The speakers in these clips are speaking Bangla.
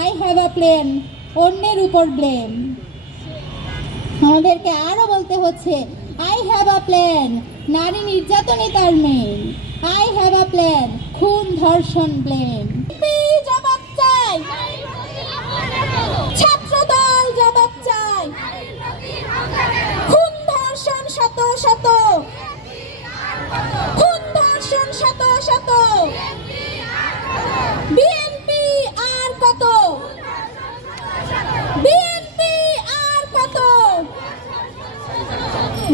আই হ্যাভ আ প্ল্যান, অন্যের উপর ব্লেম। আমাদেরকে আরো বলতে হচ্ছে আই হ্যাভ আ প্ল্যান, নারী নির্যাতনই তার main. I have a plan, খুন ধর্ষণ ব্লেম। জবাব চাই, ছাত্রদল জবাব চাই, খুন ধর্ষণ শত শত, খুন ধর্ষণ শত শত, বিএনপি আর কত, বিএনপি আর কত,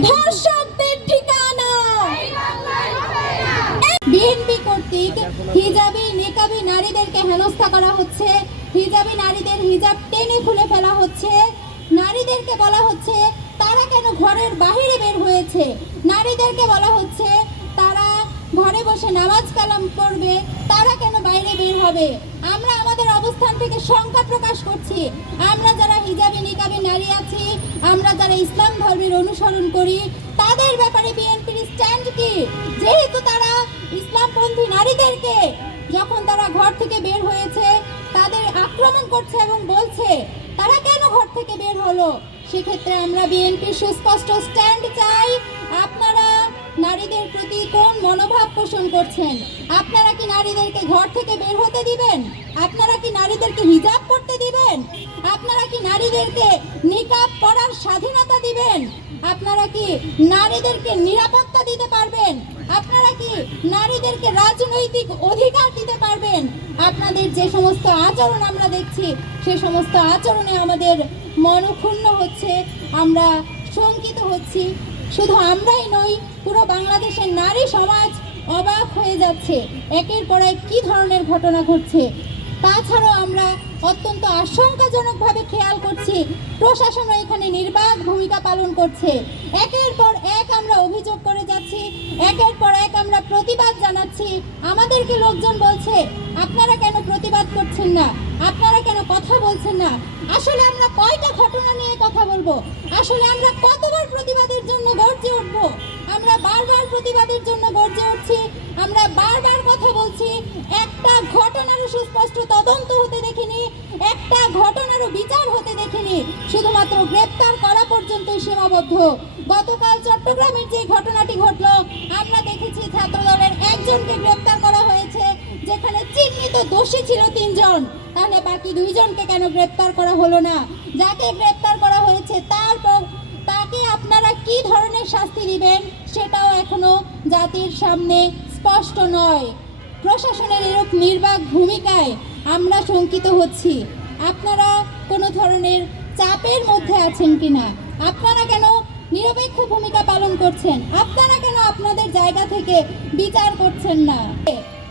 ধর্ষকদের ঠিকানা। বিএনপি কর্তৃক হিজাবি নিকাবি নারীদেরকে হেনস্থা করা হচ্ছে, হিজাবি নারীদের হিজাব টেনে খুলে ফেলা হচ্ছে, নারীদেরকে বলা হচ্ছে তারা কেন ঘরের বাহিরে বের হয়েছে, নারীদেরকে বলা হচ্ছে তারা ঘরে বসে নামাজ কালাম পড়বে, তারা কেন বাইরে বের হবে। আমরা আমাদের অবস্থান থেকে শঙ্কা প্রকাশ করছি। আমরা যারা হিজাবি নিকাবি নারী আছি, আমরা যারা ইসলাম ধর্মের অনুসরণ করি, তাদের ব্যাপারে বিএনপির স্ট্যান্ড কি? যেহেতু তারা ইসলামপন্থী নারীদেরকে যখন তারা ঘর থেকে বের হয়েছে তাদের আক্রমণ করছে এবং বলছে তারা কেন ঘর থেকে বের হলো, সেক্ষেত্রে আমরা বিএনপির সুস্পষ্ট স্ট্যান্ড চাই। আপনারা নারীদের প্রতি কোন মনোভাব পোষণ করছেন? আপনারা কি নারীদেরকে ঘর থেকে বের হতে দিবেন? আপনারা কি নারীদেরকে হিজাব পরতে দিবেন? আপনারা কি নারীদেরকে নিকাব পরার স্বাধীনতা দিবেন? আপনারা কি নারীদেরকে নিরাপত্তা দিতে পারবেন? আপনারা কি নারীদেরকে রাজনৈতিক অধিকার দিতে পারবেন? আপনাদের যে সমস্ত আচরণ আমরা দেখছি, সে সমস্ত আচরণে আমাদের মনক্ষুণ্ণ হচ্ছে, আমরা শঙ্কিত হচ্ছি। শুধু আমরাই নই, পুরো বাংলাদেশের নারী সমাজ অবাক হয়ে যাচ্ছে একের পর এক কী ধরনের ঘটনা ঘটছে। তাছাড়াও আমরা অত্যন্ত আশঙ্কাজনকভাবে খেয়াল করছি প্রশাসনও এখানে নির্বাক ভূমিকা পালন করছে। একের পর এক আমরা অভিযোগ করে যাচ্ছি, একের পর এক আমরা প্রতিবাদ জানাচ্ছি। আমাদেরকে লোকজন বলছে আপনারা কেন প্রতিবাদ করছেন না, আপনারা কেন কথা বলছেন না। আসলে আমরা কয়টা ঘটনা নিয়ে কথা বলবো? আসলে আমরা কতবার প্রতিবাদের জন্য গর্জে উঠবো? আমরা বারবার প্রতিবাদের জন্য গর্জে উঠছি, আমরা বারবার কথা বলছি, একটা ঘটনারও সুস্পষ্ট তদন্ত হতে দেখিনি, একটা ঘটনারও বিচার হতে দেখিনি, শুধুমাত্র গ্রেপ্তার করা পর্যন্তই সীমাবদ্ধ। গতকাল চট্টগ্রামের যে ঘটনাটি ঘটলো, আমরা দেখেছি ছাত্রদলের একজনকে গ্রেপ্তার করা হয়েছে, যেখানে চিহ্নিত দোষী ছিল 3 জন। তাহলে বাকি 2 জনকে কেন গ্রেপ্তার করা হলো না? যাকে গ্রেপ্তার করা হয়েছে তাকে আপনারা কি ধরনের শাস্তি দিবেন সেটাও এখনো জাতির সামনে স্পষ্ট নয়। প্রশাসনের এরূপ নির্বাক ভূমিকায় আমরা শঙ্কিত হচ্ছি। আপনারা কোনো ধরনের চাপের মধ্যে আছেন কিনা? আপনারা কেন নিরপেক্ষ ভূমিকা পালন করছেন? আপনারা কেন আপনাদের জায়গা থেকে বিচার করছেন না?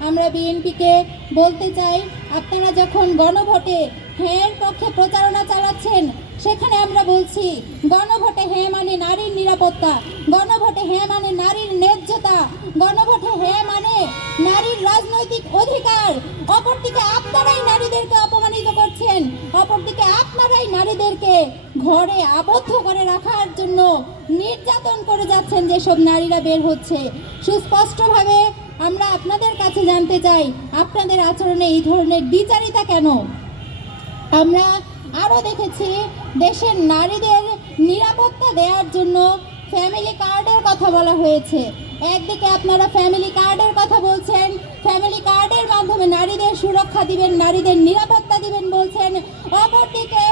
আমরা বিএনপিকে বলতে চাই, আপনারা যখন গণভোটে হ্যাঁর পক্ষে প্রচারণা চালাচ্ছেন, সেখানে আমরা বলছি গণভোটে হ্যাঁ মানে নারীর নিরাপত্তা, গণভোটে হ্যাঁ মানে নারীর ন্যায্যতা, গণভোটে হ্যাঁ মানে নারীর রাজনৈতিক অধিকার। অপরদিকে আপনারাই নারীদেরকে অপমানিত করছেন, অপরদিকে আপনারাই নারীদেরকে ঘরে আবদ্ধ করে রাখার জন্য নির্যাতন করে যাচ্ছেন যেসব নারীরা বের হচ্ছে। সুস্পষ্টভাবে আমরা আপনাদের কাছে জানতে চাই, আপনাদের আচরণে এই ধরনের দ্বিচারিতা কেন? আমরা আরও দেখেছি দেশের নারীদের নিরাপত্তা দেওয়ার জন্য ফ্যামিলি কার্ডের কথা বলা হয়েছে। একদিকে আপনারা ফ্যামিলি কার্ডের কথা বলছেন, ফ্যামিলি কার্ডের মাধ্যমে নারীদের সুরক্ষা দিবেন, নারীদের নিরাপত্তা দিবেন বলছেন, অপরদিকে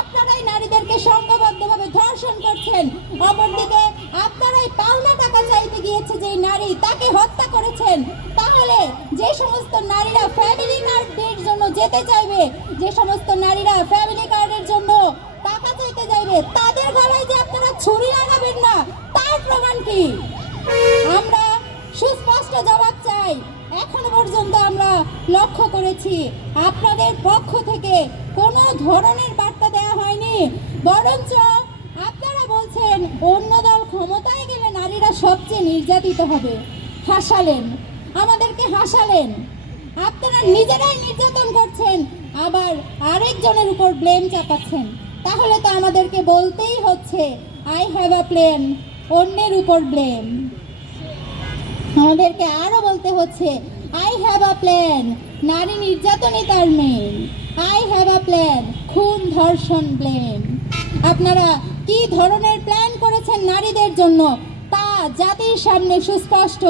আপনারাই নারীদেরকে সংঘবদ্ধভাবে ধর্ষণ করছেন, অপরদিকে আপনারাই পাওনা টাকা চাইতে গিয়েছে যে নারী তাকে হত্যা করেছেন। তাহলে যে সমস্ত নারীরা ফ্যামিলি কার্ডের জন্য যেতে চাইবে, যে সমস্ত নারীরা ফ্যামিলি কার্ডের জন্য টাকা চাইতে যাইবে, তাদের গলায় যে আপনারা ছুরি লাগাবেন না, তার প্রমাণ কি? আমরা সুস্পষ্ট জবাব চাই। এখনো পর্যন্ত আমরা লক্ষ্য করেছি আপনাদের পক্ষ থেকে কোনো ধরনের বার্তা দেওয়া হয়নি, বরঞ্চ আপনারা বলছেন অন্য দল ক্ষমতায় গেলে নারীরা সবচেয়ে নির্যাতিত হবে। হাসালেন, আমাদেরকে হাসালেন। আপনারা নিজেরাই নির্যাতন করছেন, আবার আরেকজনের উপর ব্লেম চাপাচ্ছেন। তাহলে তো আমাদেরকে বলতেই হচ্ছে আই হ্যাভ আ প্ল্যান, অন্যের উপর ব্লেম। আমাদেরকে আরো বলতে হচ্ছে আই হ্যাভ আ প্ল্যান, নারী নির্যাতনই তার মেন। আই হ্যাভ আ ধর্ষণ ব্লেম। আপনারা কি ধরনের প্ল্যান করেছেন নারীদের জন্য তা জাতির সামনে সুস্পষ্ট।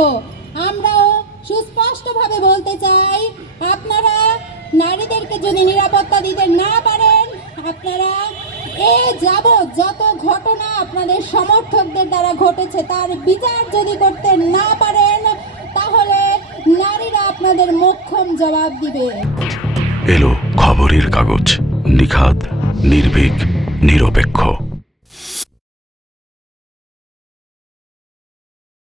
আমরাও সুস্পষ্টভাবে বলতে চাই, আপনারা নারীদেরকে যদি নিরাপত্তা দিতে না পারেন, আপনারা যাবৎ যত ঘটনা আপনাদের সমর্থকদের দ্বারা ঘটেছে তার বিচার যদি করতে না পারেন, তাহলে নারীরা আপনাদের মোক্ষম জবাব দিবে। এলো খবরের কাগজ, নিখাদ, নির্ভীক, নিরপেক্ষ।